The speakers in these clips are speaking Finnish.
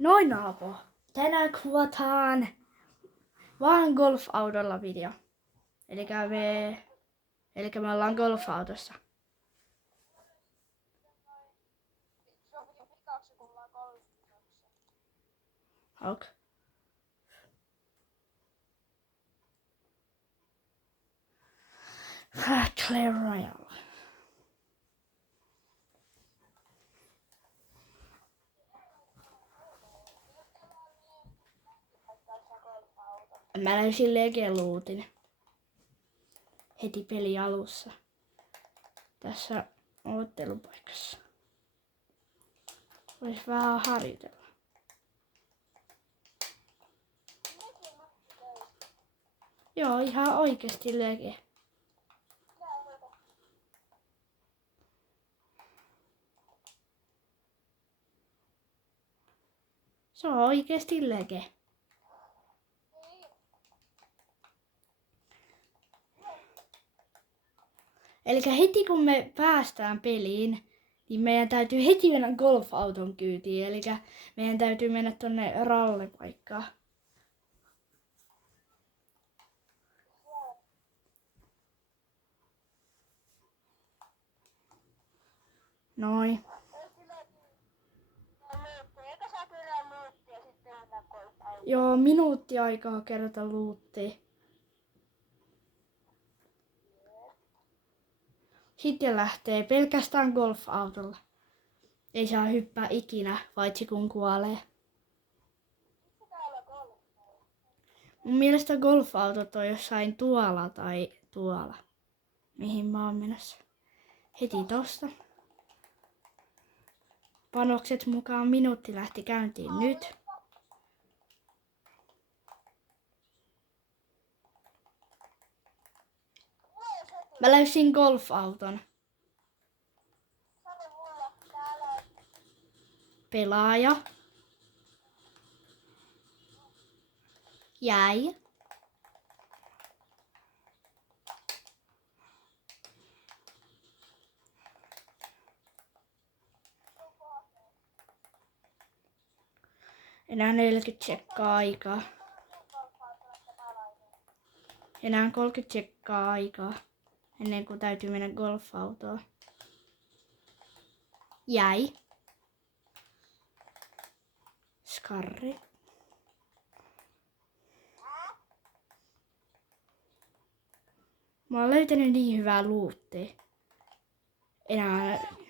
Noin Naapo, tänään kuvataan vaan golfautolla video. Elikkä me ollaan golfautossa. Ok. Claire Royale. Mä löysin legeluutin heti peli alussa. Tässä ottelupaikassa. Vois vähän harjoitella. Joo, ihan oikeesti lege. Se on oikeesti lege. Elikkä heti kun me päästään peliin, niin meidän täytyy heti mennä golfauton kyytiin. Elikkä meidän täytyy mennä tonne rallipaikkaan. Noin. Joo, minuutti aikaa kerätä luuttia. Sitten lähtee pelkästään golfautolla. Ei saa hyppää ikinä, paitsi kun kuolee. Mun mielestä golfautot on jossain tuolla tai tuolla. Mihin mä oon menossa. Heti tosta. Panokset mukaan minuutti lähti käyntiin nyt. Mä löysin golfauton. Pelaaja. Jäi. Enää 40 sekkaa aikaa. Enää 30 sekkaa aikaa. Ennen kuin täytyy mennä golfautoon. Jäi. Skarri. Mä oon löytänyt niin hyvää luuttia.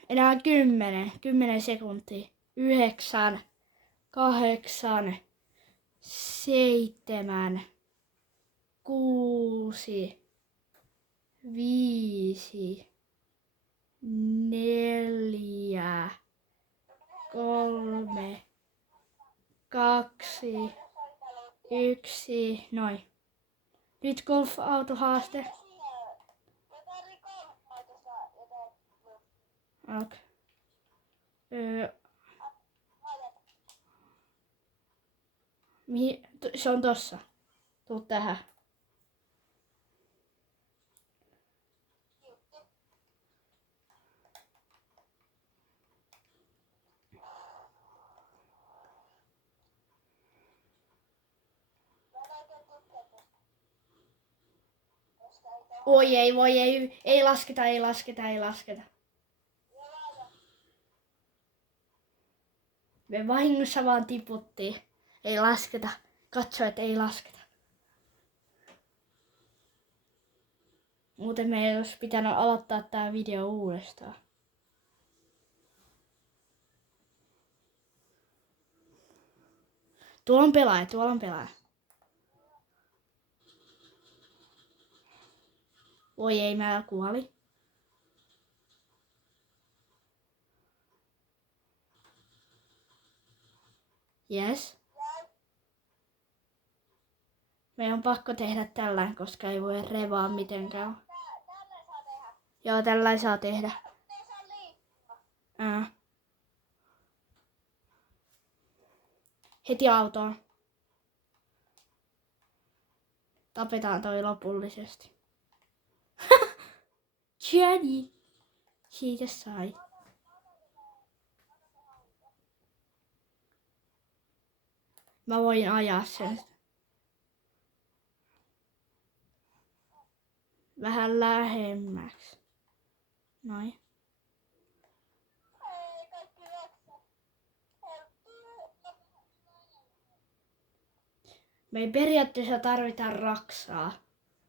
Enää 10 sekuntia. 9, 8, 7, 6, 5, 4, 3, 2, 1, noin. Nyt golfautohaaste. Okay. Se on tossa. Tuu tähän. Voi ei. Ei lasketa. Me vahingossa vaan tiputtiin. Ei lasketa. Katso, että ei lasketa. Muuten meidän olisi pitänyt aloittaa tää video uudestaan. Tuolla on pelaaja. Voi ei, mä kuoli. Yes. Meidän on pakko tehdä tällainen, koska ei voi revaa mitenkään. Joo, tällainen saa tehdä. Heti autoon. Tapetaan toi lopullisesti. Jenny. Siitä sai. Mä voin ajaa sen. Vähän lähemmäksi. Noin. Me ei periaatteessa tarvita raksaa,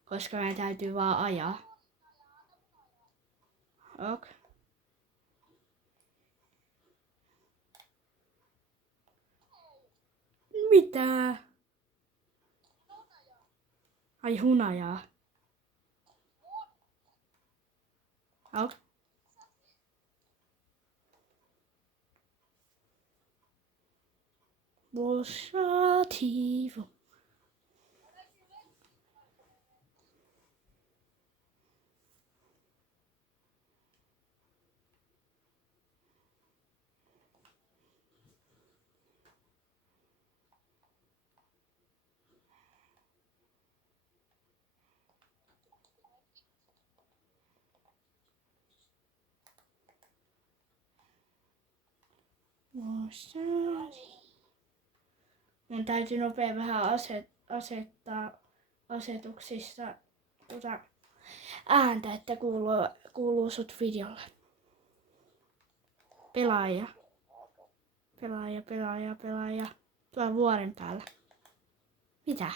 koska meidän täytyy vaan ajaa. Ok. Mitä? Ai hunajaa. Ok. Vosativo. Mun täytyy nopea vähän asettaa asetuksissa ääntä, että kuuluu sut videolle. Pelaaja. Tuolla vuoren päällä. Mitä?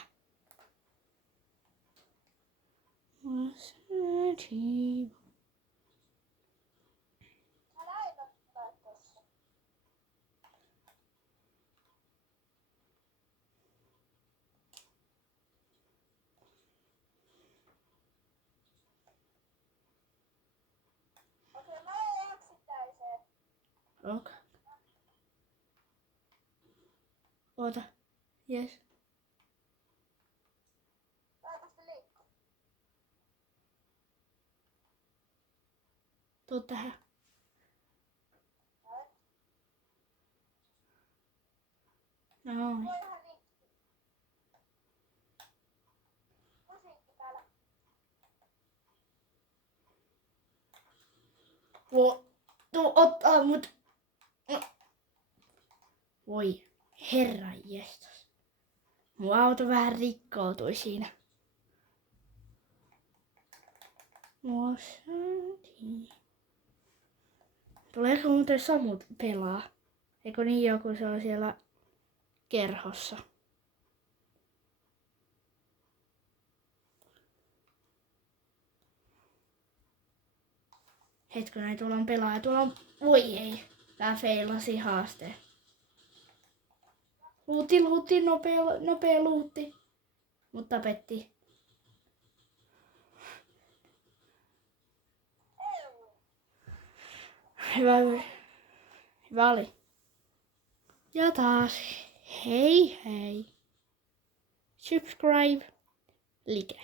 Ok. Oota. Yes. Tuu tähän. Noin. Tuu ottaa mut. Voi herranjestas. Mun auto vähän rikkoutui siinä. Tuleeko muuten Samut pelaa? Eikö niin joku se on siellä kerhossa? Hetkonen, tuolla on pelaaja. Tuolla on... Voi ei. Tää feilasi haasteen. Luutti, nopea luutti. Mut tapettiin. Hyvä oli. Ja taas. Hei. Subscribe. Like.